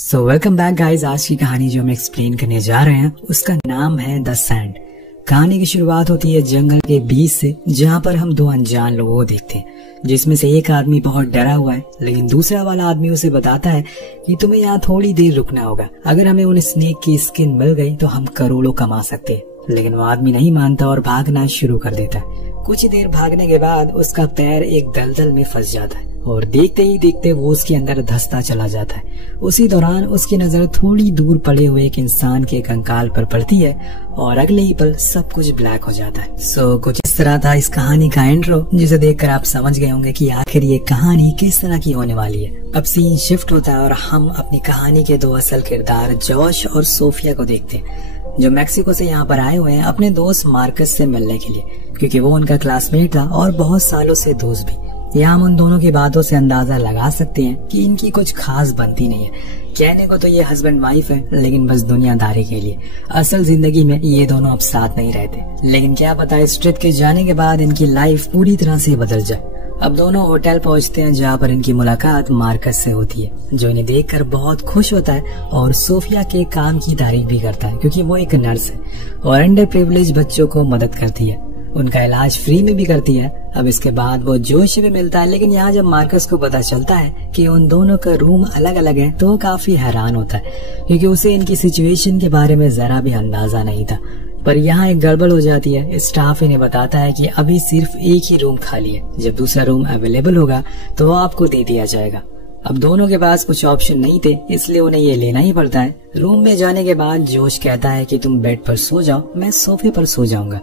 So welcome back guys. आज की कहानी जो हम एक्सप्लेन करने जा रहे हैं उसका नाम है द सैंड। कहानी की शुरुआत होती है जंगल के बीच से, जहाँ पर हम दो अनजान लोगों को देखते हैं, जिसमें से एक आदमी बहुत डरा हुआ है, लेकिन दूसरा वाला आदमी उसे बताता है कि तुम्हें यहाँ थोड़ी देर रुकना होगा। अगर हमें उन स्नेक की स्किन मिल गई तो हम करोड़ों कमा सकते हैं। लेकिन वो आदमी नहीं मानता और भागना शुरू कर देता है। कुछ ही देर भागने के बाद उसका पैर एक दलदल में फंस जाता है और देखते ही देखते वो उसके अंदर धंसता चला जाता है। उसी दौरान उसकी नजर थोड़ी दूर पड़े हुए एक इंसान के कंकाल पर पड़ती है और अगले ही पल सब कुछ ब्लैक हो जाता है। सो कुछ इस तरह था इस कहानी का इंट्रो, जिसे देखकर आप समझ गए होंगे कि आखिर ये कहानी किस तरह की होने वाली है। अब सीन शिफ्ट होता है और हम अपनी कहानी के दो असल किरदार जॉश और सोफिया को देखते हैं, जो मैक्सिको से यहाँ पर आए हुए हैं अपने दोस्त मार्कस से मिलने के लिए, क्योंकि वो उनका क्लासमेट था और बहुत सालों से दोस्त भी। यहाँ हम उन दोनों की बातों से अंदाजा लगा सकते हैं कि इनकी कुछ खास बनती नहीं है। कहने को तो ये हस्बैंड वाइफ है, लेकिन बस दुनियादारी के लिए। असल जिंदगी में ये दोनों अब साथ नहीं रहते। लेकिन क्या पता इस ट्रिप के जाने के बाद इनकी लाइफ पूरी तरह से बदल जाए। अब दोनों होटल पहुंचते हैं, जहाँ पर इनकी मुलाकात मार्कस से होती है, जो इन्हें देखकर बहुत खुश होता है और सोफिया के काम की तारीफ भी करता है, क्योंकि वो एक नर्स है और अंडर प्रिविलेज बच्चों को मदद करती है, उनका इलाज फ्री में भी करती है। अब इसके बाद वो जोश से भी मिलता है, लेकिन यहाँ जब मार्कस को पता चलता है कि उन दोनों का रूम अलग अलग है तो वो काफी हैरान होता है, क्योंकि उसे इनकी सिचुएशन के बारे में जरा भी अंदाजा नहीं था। पर यहाँ एक गड़बड़ हो जाती है। स्टाफ इन्हें बताता है कि अभी सिर्फ एक ही रूम खाली है, जब दूसरा रूम अवेलेबल होगा तो वो आपको दे दिया जाएगा। अब दोनों के पास कुछ ऑप्शन नहीं थे, इसलिए उन्हें ये लेना ही पड़ता है। रूम में जाने के बाद जोश कहता है कि तुम बेड पर सो जाओ, मैं सोफे पर सो जाऊंगा।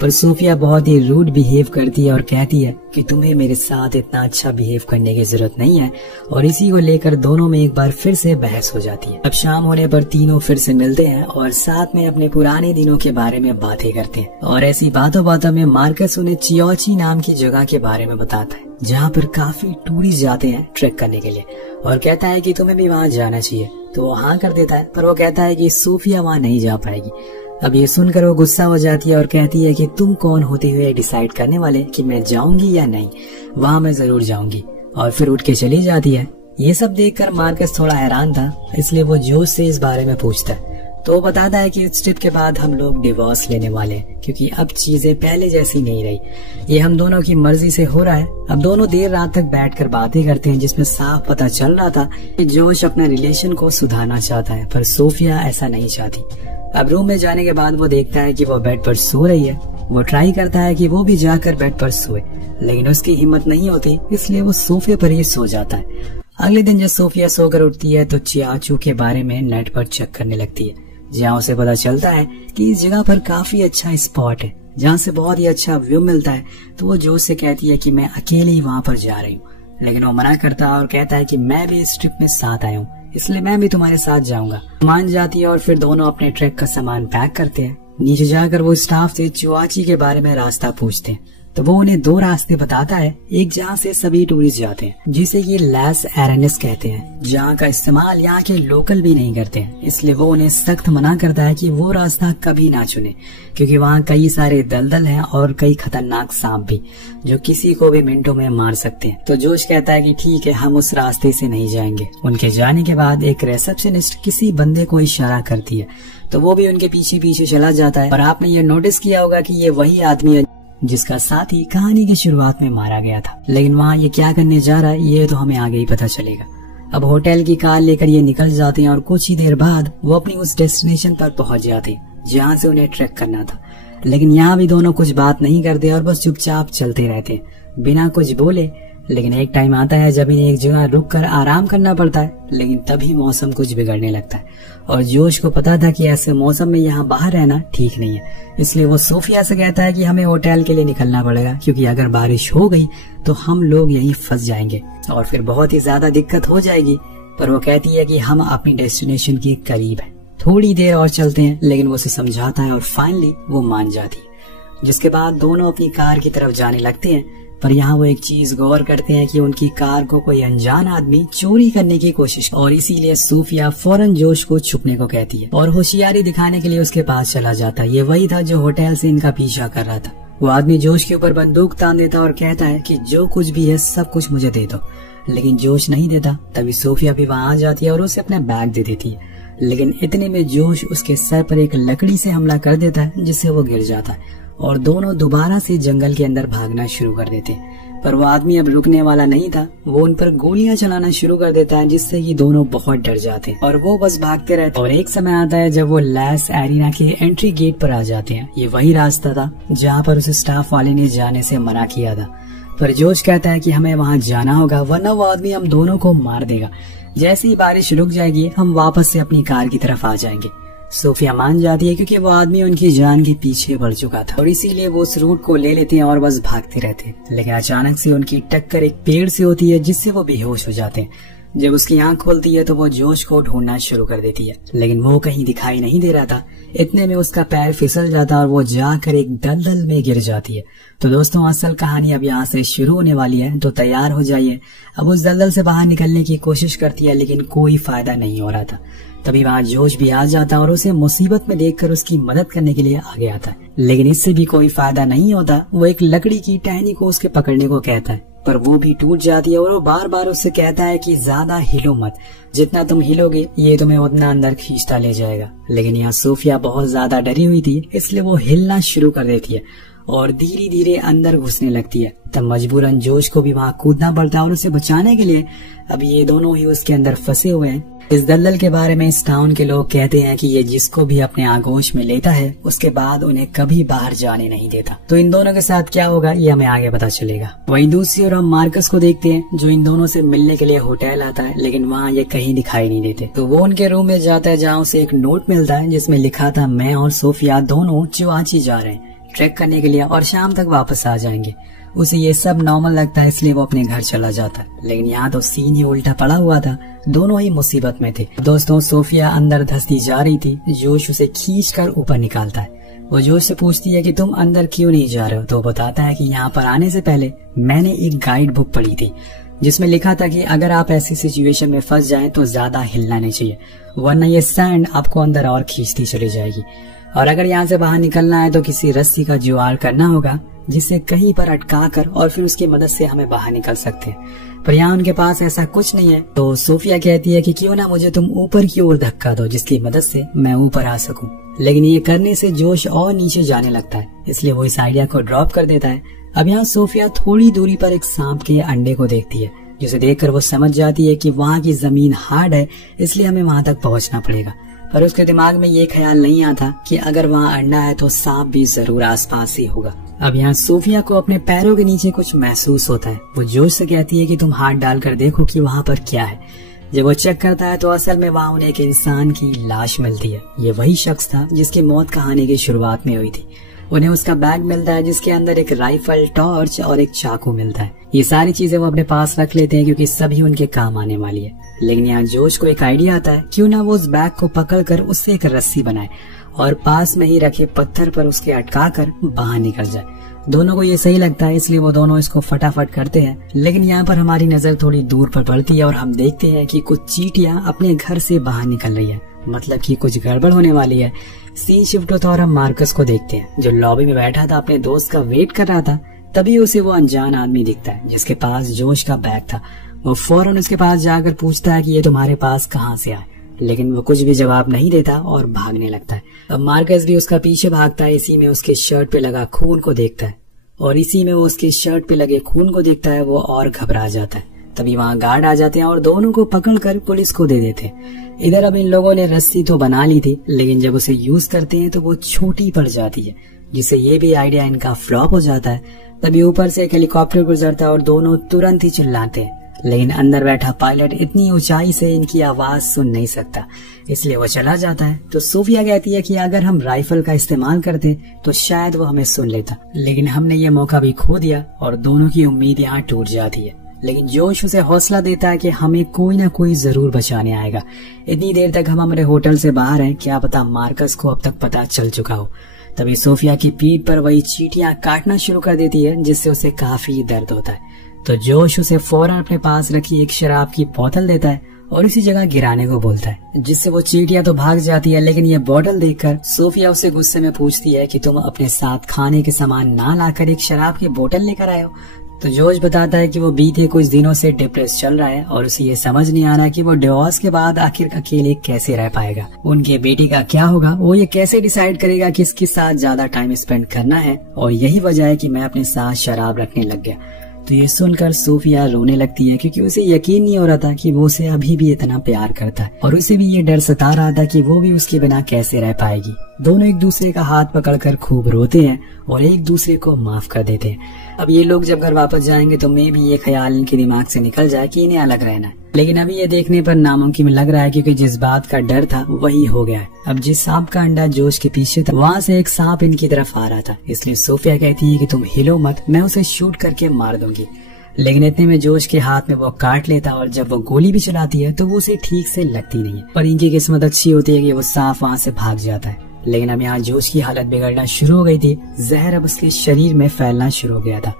पर सोफिया बहुत ही रूड बिहेव करती है और कहती है कि तुम्हें मेरे साथ इतना अच्छा बिहेव करने की जरूरत नहीं है, और इसी को लेकर दोनों में एक बार फिर से बहस हो जाती है। अब शाम होने पर तीनों फिर से मिलते हैं और साथ में अपने पुराने दिनों के बारे में बातें करते हैं। और ऐसी बातों बातों में मार्कस उन्हें चियोची नाम की जगह के बारे में बताता है, जहाँ पर काफी टूरिस्ट जाते हैं ट्रेक करने के लिए, और कहता है कि तुम्हें भी वहाँ जाना चाहिए। तो वो हाँ कर देता है, पर वो कहता है कि सोफिया वहाँ नहीं जा पाएगी। अब ये सुनकर वो गुस्सा हो जाती है और कहती है कि तुम कौन होते हुए डिसाइड करने वाले कि मैं जाऊंगी या नहीं, वहाँ मैं जरूर जाऊंगी। और फिर उठ के चली जाती है। ये सब देखकर मार्कस थोड़ा हैरान था, इसलिए वो जोश से इस बारे में पूछता है। तो वो बताता है कि इस ट्रिप के बाद हम लोग डिवोर्स लेने वाले हैं, क्योंकि अब चीजें पहले जैसी नहीं रही। ये हम दोनों की मर्जी से हो रहा है। अब दोनों देर रात तक बैठकर बातें करते हैं, जिसमें साफ पता चल रहा था कि जोश अपने रिलेशन को सुधारना चाहता है, पर सोफिया ऐसा नहीं चाहती। अब रूम में जाने के बाद वो देखता है कि वो बेड पर सो रही है। वो ट्राई करता है कि वो भी जाकर बेड पर सोए, लेकिन उसकी हिम्मत नहीं होती, इसलिए वो सोफे पर ही सो जाता है। अगले दिन जब सोफिया सोकर उठती है तो चियाचू के बारे में नेट पर चेक करने लगती है, जहाँ उसे पता चलता है कि इस जगह पर काफी अच्छा स्पॉट है, जहाँ से बहुत ही अच्छा व्यू मिलता है। तो वो जोश से कहती है कि मैं अकेले ही वहाँ पर जा रही हूँ, लेकिन वो मना करता है और कहता है कि मैं भी इस ट्रिप में साथ आया हूँ, इसलिए मैं भी तुम्हारे साथ जाऊंगा। मान जाती है और फिर दोनों अपने ट्रैक का सामान पैक करते हैं। नीचे जाकर वो स्टाफ से चियोची के बारे में रास्ता पूछते हैं, तो वो उन्हें दो रास्ते बताता है। एक जहाँ से सभी टूरिस्ट जाते हैं, जिसे ये लैस एरेनिस कहते हैं, जहाँ का इस्तेमाल यहाँ के लोकल भी नहीं करते हैं, इसलिए वो उन्हें सख्त मना करता है कि वो रास्ता कभी ना चुने, क्योंकि वहाँ कई सारे दलदल हैं और कई खतरनाक सांप भी, जो किसी को भी मिनटों में मार सकते हैं। तो जोश कहता है कि ठीक है, हम उस रास्ते से नहीं जाएंगे। उनके जाने के बाद एक रिसेप्शनिस्ट किसी बंदे को इशारा करती है, तो वो भी उनके पीछे पीछे चला जाता है। और आपने ये नोटिस किया होगा कि ये वही आदमी है जिसका साथी कहानी की शुरुआत में मारा गया था, लेकिन वहाँ ये क्या करने जा रहा है ये तो हमें आगे ही पता चलेगा। अब होटल की कार लेकर ये निकल जाते हैं और कुछ ही देर बाद वो अपनी उस डेस्टिनेशन पर पहुंच जाते हैं, जहाँ से उन्हें ट्रैक करना था। लेकिन यहाँ भी दोनों कुछ बात नहीं करते और बस चुपचाप चलते रहते हैं बिना कुछ बोले। लेकिन एक टाइम आता है जब इन्हें एक जगह रुक कर आराम करना पड़ता है, लेकिन तभी मौसम कुछ बिगड़ने लगता है। और जोश को पता था कि ऐसे मौसम में यहाँ बाहर रहना ठीक नहीं है, इसलिए वो सोफिया से कहता है कि हमें होटल के लिए निकलना पड़ेगा, क्योंकि अगर बारिश हो गई तो हम लोग यहीं फंस जाएंगे और फिर बहुत ही ज्यादा दिक्कत हो जाएगी। पर वो कहती है कि हम अपनी डेस्टिनेशन के करीब है, थोड़ी देर और चलते हैं। लेकिन वो उसे समझाता है और फाइनली वो मान जाती है, जिसके बाद दोनों अपनी कार की तरफ जाने लगते हैं। पर यहाँ वो एक चीज गौर करते हैं कि उनकी कार को कोई अनजान आदमी चोरी करने की कोशिश, और इसीलिए सोफिया फौरन जोश को छुपने को कहती है और होशियारी दिखाने के लिए उसके पास चला जाता है। ये वही था जो होटल से इनका पीछा कर रहा था। वो आदमी जोश के ऊपर बंदूक तान देता और कहता है कि जो कुछ भी है सब कुछ मुझे दे दो। लेकिन जोश नहीं देता। तभी सोफिया भी वहाँ आ जाती है और उसे अपना बैग दे देती है, लेकिन इतने में जोश उसके सर पर एक लकड़ी से हमला कर देता है, जिससे वो गिर जाता है और दोनों दोबारा से जंगल के अंदर भागना शुरू कर देते हैं। पर वो आदमी अब रुकने वाला नहीं था, वो उन पर गोलियां चलाना शुरू कर देता है, जिससे ये दोनों बहुत डर जाते हैं और वो बस भागते रहते। और एक समय आता है जब वो लैस एरिना के एंट्री गेट पर आ जाते हैं। ये वही रास्ता था जहाँ पर उसे स्टाफ वाले ने जाने से मना किया था, पर जोश कहता है कि हमें वहाँ जाना होगा वरना वो आदमी हम दोनों को मार देगा। जैसे ही बारिश रुक जाएगी हम वापस से अपनी कार की तरफ आ जाएंगे। सोफिया मान जाती है क्योंकि वो आदमी उनकी जान के पीछे बढ़ चुका था और इसीलिए वो उस रूट को ले लेते हैं और बस भागते रहते हैं। लेकिन अचानक से उनकी टक्कर एक पेड़ से होती है, जिससे वो बेहोश हो जाते हैं। जब उसकी आंख खोलती है तो वो जोश को ढूंढना शुरू कर देती है, लेकिन वो कहीं दिखाई नहीं दे रहा था। इतने में उसका पैर फिसल जाता है और वो जाकर एक दलदल में गिर जाती है। तो दोस्तों असल कहानी अब यहाँ से शुरू होने वाली है, तो तैयार हो जाइए। अब उस दलदल से बाहर निकलने की कोशिश करती है, लेकिन कोई फायदा नहीं हो रहा था। तभी वहाँ जोश भी आ जाता है और उसे मुसीबत में देखकर उसकी मदद करने के लिए आगे आता है, लेकिन इससे भी कोई फायदा नहीं होता। वो एक लकड़ी की टहनी को उसके पकड़ने को कहता है, पर वो भी टूट जाती है और वो बार बार उससे कहता है कि ज्यादा हिलो मत, जितना तुम हिलोगे ये तुम्हें उतना अंदर खींचता ले जाएगा। लेकिन यहाँ सोफिया बहुत ज्यादा डरी हुई थी, इसलिए वो हिलना शुरू कर देती है और धीरे धीरे अंदर घुसने लगती है। तब मजबूरन जोश को भी वहाँ कूदना पड़ता है और उसे बचाने के लिए अब ये दोनों ही उसके अंदर फंसे हुए हैं। इस दलदल के बारे में इस टाउन के लोग कहते हैं कि ये जिसको भी अपने आगोश में लेता है उसके बाद उन्हें कभी बाहर जाने नहीं देता। तो इन दोनों के साथ क्या होगा ये हमें आगे पता चलेगा। वहीं दूसरी ओर हम मार्कस को देखते हैं जो इन दोनों से मिलने के लिए होटल आता है, लेकिन वहाँ ये कहीं दिखाई नहीं देते। तो वो उनके रूम में जाता है जहाँ उसे एक नोट मिलता है जिसमें लिखा था मैं और सोफिया दोनों चुआची जा रहे हैं ट्रैक करने के लिए और शाम तक वापस आ जाएंगे। उसे ये सब नॉर्मल लगता है, इसलिए वो अपने घर चला जाता है। लेकिन यहाँ तो सीन ही उल्टा पड़ा हुआ था, दोनों ही मुसीबत में थे। दोस्तों सोफिया अंदर धंसती जा रही थी, जोश उसे खींचकर ऊपर निकालता है। वो जोश से पूछती है कि तुम अंदर क्यों नहीं जा रहे हो, तो बताता है कि यहाँ पर आने से पहले मैंने एक गाइड बुक पढ़ी थी जिसमें लिखा था कि अगर आप ऐसी सिचुएशन में फंस जाएं तो ज्यादा हिलना नहीं चाहिए, वरना ये सैंड आपको अंदर और खींचती चली जाएगी। और अगर यहाँ से बाहर निकलना है तो किसी रस्सी का जुगाड़ करना होगा जिससे कहीं पर अटका कर और फिर उसकी मदद से हमें बाहर निकल सकते हैं। पर यहाँ उनके पास ऐसा कुछ नहीं है। तो सोफिया कहती है कि क्यों ना मुझे तुम ऊपर की ओर धक्का दो जिसकी मदद से मैं ऊपर आ सकूं। लेकिन ये करने से जोश और नीचे जाने लगता है, इसलिए वो इस आइडिया को ड्रॉप कर देता है। अब यहाँ सोफिया थोड़ी दूरी पर एक सांप के अंडे को देखती है, जिसे देखकर वो समझ जाती है कि वहाँ की जमीन हार्ड है, इसलिए हमें वहाँ तक पहुँचना पड़ेगा। पर उसके दिमाग में ये ख्याल नहीं आता कि अगर वहाँ अंडा है तो सांप भी जरूर आसपास ही होगा। अब यहाँ सोफिया को अपने पैरों के नीचे कुछ महसूस होता है। वो जोश से कहती है कि तुम हाथ डालकर देखो कि वहाँ पर क्या है। जब वो चेक करता है तो असल में वहाँ उन्हें एक इंसान की लाश मिलती है। ये वही शख्स था जिसकी मौत कहानी की शुरुआत में हुई थी। उन्हें उसका बैग मिलता है जिसके अंदर एक राइफल, टॉर्च और एक चाकू मिलता है। ये सारी चीजें वो अपने पास रख लेते हैं क्योंकि सभी उनके काम आने वाली है। लेकिन यहाँ जोश को एक आइडिया आता है, क्यों ना वो उस बैग को पकड़कर उससे एक रस्सी बनाए और पास में ही रखे पत्थर पर उसके अटका कर बाहर निकल जाए। दोनों को ये सही लगता है, इसलिए वो दोनों इसको फटाफट करते हैं। लेकिन यहाँ पर हमारी नजर थोड़ी दूर पर पड़ती है और हम देखते हैं कि कुछ चींटियां अपने घर से बाहर निकल रही है, मतलब कि कुछ गड़बड़ होने वाली है। सीन शिफ्ट होता और हम मार्कस को देखते हैं जो लॉबी में बैठा था, अपने दोस्त का वेट कर रहा था। तभी उसे वो अनजान आदमी दिखता है जिसके पास जोश का बैग था। वो फौरन उसके पास जाकर पूछता है कि ये तुम्हारे पास कहाँ से आए, लेकिन वो कुछ भी जवाब नहीं देता और भागने लगता है। अब मार्कस भी उसका पीछे भागता है। इसी में उसके शर्ट पे लगा खून को देखता है और इसी में वो उसके शर्ट पे लगे खून को देखता है, वो और घबरा जाता है। तभी वहाँ गार्ड आ जाते हैं और दोनों को पकड़कर पुलिस को दे देते हैं। इधर अब इन लोगों ने रस्सी तो बना ली थी, लेकिन जब उसे यूज करते हैं तो वो छोटी पड़ जाती है, जिससे ये भी आइडिया इनका फ्लॉप हो जाता है। तभी ऊपर से एक हेलीकॉप्टर गुजरता है और दोनों तुरंत ही चिल्लाते हैं, लेकिन अंदर बैठा पायलट इतनी ऊंचाई से इनकी आवाज सुन नहीं सकता, इसलिए वो चला जाता है। तो सोफिया कहती है कि अगर हम राइफल का इस्तेमाल करते तो शायद वो हमें सुन लेता, लेकिन हमने ये मौका भी खो दिया और दोनों की उम्मीद यहाँ टूट जाती है। लेकिन जोश उसे हौसला देता है कि हमें कोई ना कोई जरूर बचाने आएगा। इतनी देर तक हम हमारे होटल से बाहर हैं, क्या पता मार्कस को अब तक पता चल चुका हो। तभी सोफिया की पीठ पर वही चींटियां काटना शुरू कर देती है, जिससे उसे काफी दर्द होता है। तो जोश उसे फौरन अपने पास रखी एक शराब की बोतल देता है और इसी जगह गिराने को बोलता है, जिससे वो चींटियां तो भाग जाती है। लेकिन ये बोतल देखकर सोफिया उसे गुस्से में पूछती है कि तुम अपने साथ खाने के सामान ना लाकर एक शराब की बोतल लेकर आए हो। तो जोश बताता है कि वो बीते कुछ दिनों से डिप्रेस चल रहा है और उसे ये समझ नहीं आ रहा कि वो डिवोर्स के बाद आखिर अकेले कैसे रह पाएगा, उनके बेटी का क्या होगा, वो ये कैसे डिसाइड करेगा किसके साथ ज्यादा टाइम स्पेंड करना है। और यही वजह है कि मैं अपने साथ शराब रखने लग गया। तो ये सुनकर सोफिया रोने लगती है क्योंकि उसे यकीन नहीं हो रहा था कि वो उसे अभी भी इतना प्यार करता है और उसे भी ये डर सता रहा था कि वो भी उसके बिना कैसे रह पाएगी। दोनों एक दूसरे का हाथ पकड़कर खूब रोते हैं और एक दूसरे को माफ कर देते हैं। अब ये लोग जब घर वापस जाएंगे तो मैं भी ये ख्याल इनके दिमाग से निकल जाए कि इन्हें अलग रहना है, लेकिन अभी ये देखने पर नामुमकिन लग रहा है क्योंकि जिस बात का डर था वही हो गया है। अब जिस सांप का अंडा जोश के पीछे था वहाँ से एक सांप इनकी तरफ आ रहा था, इसलिए सोफिया कहती है कि तुम हिलो मत, मैं उसे शूट करके मार दूंगी। लेकिन इतने में जोश के हाथ में वो काट लेता और जब वो गोली भी चलाती है तो वो उसे ठीक से लगती नहीं है। पर इनकी किस्मत अच्छी होती है कि वो सांप वहाँ से भाग जाता है। लेकिन अब यहाँ जोश की हालत बिगड़ना शुरू हो गई थी, जहर अब उसके शरीर में फैलना शुरू हो गया था।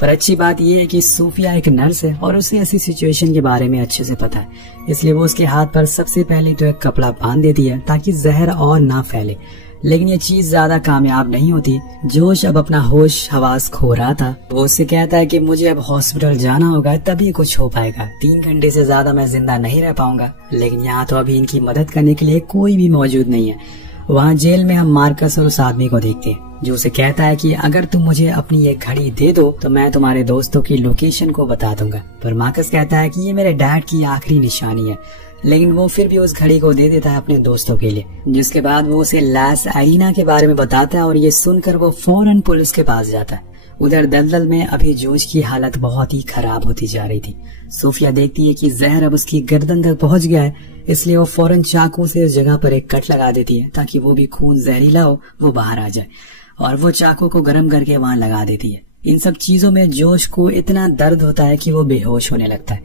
पर अच्छी बात यह है कि सोफिया एक नर्स है और उसे ऐसी सिचुएशन के बारे में अच्छे से पता है, इसलिए वो उसके हाथ पर सबसे पहले तो एक कपड़ा बांध देती है ताकि जहर और ना फैले। लेकिन ये चीज ज्यादा कामयाब नहीं होती। जोश अब अपना होश हवास खो रहा था। वो उससे कहता है कि मुझे अब हॉस्पिटल जाना होगा तभी कुछ हो पाएगा, 3 घंटे से ज्यादा मैं जिंदा नहीं रह पाऊंगा। लेकिन यहाँ तो अभी इनकी मदद करने के लिए कोई भी मौजूद नहीं है। वहाँ जेल में हम मार्कस और उस आदमी को देखते हैं जो उसे कहता है कि अगर तुम मुझे अपनी ये घड़ी दे दो तो मैं तुम्हारे दोस्तों की लोकेशन को बता दूंगा। पर मार्कस कहता है कि ये मेरे डैड की आखिरी निशानी है, लेकिन वो फिर भी उस घड़ी को दे देता है अपने दोस्तों के लिए। जिसके बाद वो उसे लास एलिना के बारे में बताता है और ये सुनकर वो फौरन पुलिस के पास जाता है। उधर दलदल में अभी जोश की हालत बहुत ही खराब होती जा रही थी। सोफिया देखती है कि जहर अब उसकी गर्दन तक पहुंच गया है, इसलिए वो फौरन चाकू से उस जगह पर एक कट लगा देती है ताकि वो भी खून जहरीला हो वो बाहर आ जाए, और वो चाकू को गर्म करके वहां लगा देती है। इन सब चीजों में जोश को इतना दर्द होता है कि वो बेहोश होने लगता है।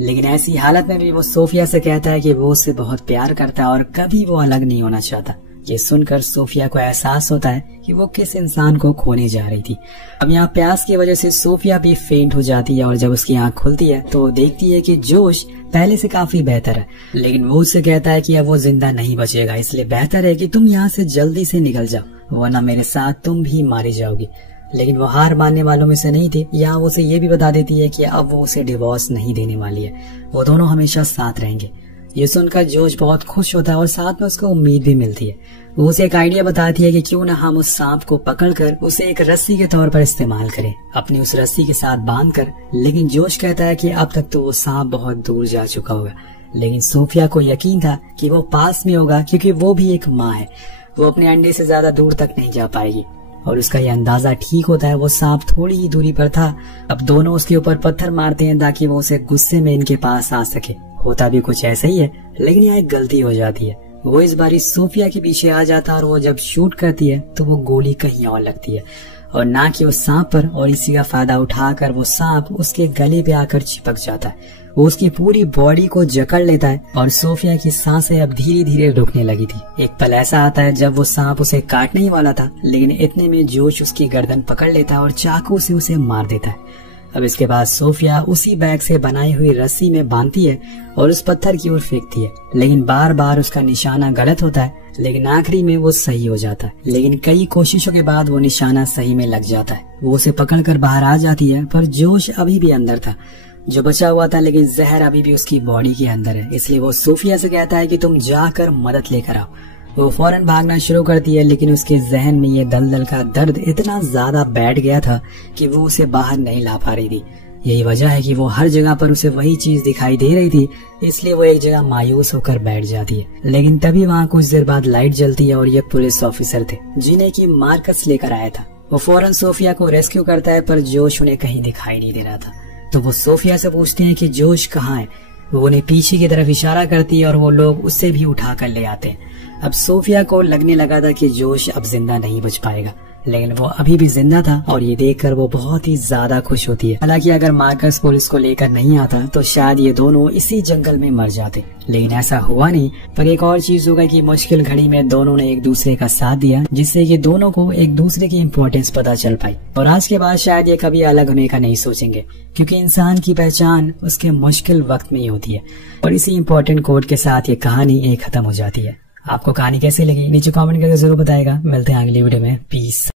लेकिन ऐसी हालत में भी वो सोफिया से कहता है कि वो उससे बहुत प्यार करता है और कभी वो अलग नहीं होना चाहता। ये सुनकर सोफिया को एहसास होता है कि वो किस इंसान को खोने जा रही थी। अब यहाँ प्यास की वजह से सोफिया भी फेंट हो जाती है और जब उसकी आंख खुलती है तो वो देखती है कि जोश पहले से काफी बेहतर है। लेकिन वो उससे कहता है कि अब वो जिंदा नहीं बचेगा, इसलिए बेहतर है कि तुम यहाँ से जल्दी से निकल जाओ, वरना मेरे साथ तुम भी मारी जाओगी। लेकिन वो हार मानने वालों में से नहीं थी। यहाँ वो उसे ये भी बता देती है कि अब वो उसे डिवोर्स नहीं देने वाली है, वो दोनों हमेशा साथ रहेंगे। ये सुनकर जोश बहुत खुश होता है और साथ में उसको उम्मीद भी मिलती है। वो उसे एक आइडिया बताती है कि क्यों ना हम उस सांप को पकड़कर उसे एक रस्सी के तौर पर इस्तेमाल करें, अपनी उस रस्सी के साथ बांधकर। लेकिन जोश कहता है कि अब तक तो वो सांप बहुत दूर जा चुका होगा। लेकिन सोफिया को यकीन था कि वो पास में होगा क्योंकि वो भी एक माँ है, वो अपने अंडे से ज्यादा दूर तक नहीं जा पाएगी। और उसका ये अंदाजा ठीक होता है। वो सांप थोड़ी ही दूरी पर था। अब दोनों उसके ऊपर पत्थर मारते हैं ताकि वो उसे गुस्से में इनके पास आ सके। होता भी कुछ ऐसा ही है, लेकिन यहाँ एक गलती हो जाती है। वो इस बारी सोफिया के पीछे आ जाता है और वो जब शूट करती है तो वो गोली कहीं और लगती है और ना कि उस सांप पर, और इसी का फायदा उठाकर वो सांप उसके गले पे आकर चिपक जाता है। वो उसकी पूरी बॉडी को जकड़ लेता है और सोफिया की सांसें अब धीरे धीरे रुकने लगी थी। एक पल ऐसा आता है जब वो सांप उसे काटने ही वाला था, लेकिन इतने में जोश उसकी गर्दन पकड़ लेता है और चाकू से उसे मार देता है। अब इसके बाद सोफिया उसी बैग से बनाई हुई रस्सी में बांधती है और उस पत्थर की ओर फेंकती है, लेकिन बार बार उसका निशाना गलत होता है, लेकिन आखिरी में वो सही हो जाता है। लेकिन कई कोशिशों के बाद वो निशाना सही में लग जाता है। वो उसे पकड़कर बाहर आ जाती है, पर जोश अभी भी अंदर था, जो बचा हुआ था, लेकिन जहर अभी भी उसकी बॉडी के अंदर है। इसलिए वो सोफिया से कहता है कि तुम जाकर मदद लेकर आओ। वो फौरन भागना शुरू करती है, लेकिन उसके जहन में ये दलदल का दर्द इतना ज्यादा बैठ गया था कि वो उसे बाहर नहीं ला पा रही थी। यही वजह है कि वो हर जगह पर उसे वही चीज दिखाई दे रही थी, इसलिए वो एक जगह मायूस होकर बैठ जाती है। लेकिन तभी वहाँ कुछ देर बाद लाइट जलती है और ये पुलिस ऑफिसर थे जिन्हें की मार्कस लेकर आया था। वो फौरन सोफिया को रेस्क्यू करता है, पर जोश उन्हें कहीं दिखाई नहीं दे रहा था। तो वो सोफिया से पूछते हैं कि जोश कहाँ है। वो उन्हें पीछे की तरफ इशारा करती है और वो लोग उससे भी उठा कर ले आते हैं। अब सोफिया को लगने लगा था कि जोश अब जिंदा नहीं बच पाएगा, लेकिन वो अभी भी जिंदा था और ये देखकर वो बहुत ही ज्यादा खुश होती है। हालांकि अगर मार्कस पुलिस को लेकर नहीं आता तो शायद ये दोनों इसी जंगल में मर जाते, लेकिन ऐसा हुआ नहीं। पर एक और चीज हो गई कि मुश्किल घड़ी में दोनों ने एक दूसरे का साथ दिया, जिससे ये दोनों को एक दूसरे की इम्पोर्टेंस पता चल पाई। और आज के बाद शायद ये कभी अलग होने का नहीं सोचेंगे, क्योंकि इंसान की पहचान उसके मुश्किल वक्त में ही होती है। और इसी इम्पोर्टेंट कोड के साथ ये कहानी खत्म हो जाती है। आपको कहानी कैसे लगी नीचे कमेंट करके जरूर बताएगा। मिलते हैं अगली वीडियो में। पीस।